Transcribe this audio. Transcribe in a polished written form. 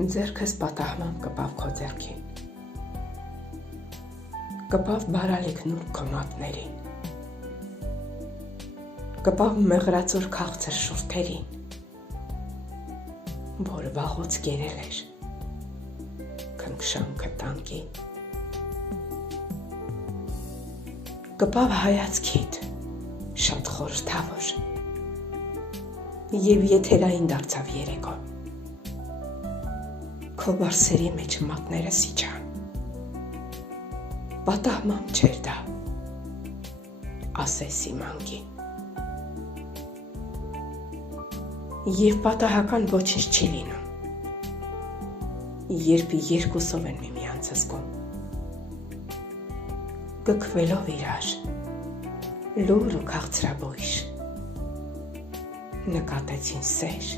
Ձեռքս պատահմամբ կպավ քո ձեռքին, կպավ բարալիկ նուրբ քո մատներին, կպավ մեղրածոր քաղցր շուրթերին, որ վաղուց կերել էր քնքշանքը տանկին, կպավ հայացքիդ շատ խորհրդավոր և եթերային դարձավ երեկոն, քո բարսերի մեջ մատները սիջան, պատահմամբ չէր դա, ասեսի մանգին, և պատահական ոչինչ չի լինում, երբ երկուսով են միմյանց զգում, կքվելով իրար, լուր ու քաղցրաբույժ, նկատեցին սեր,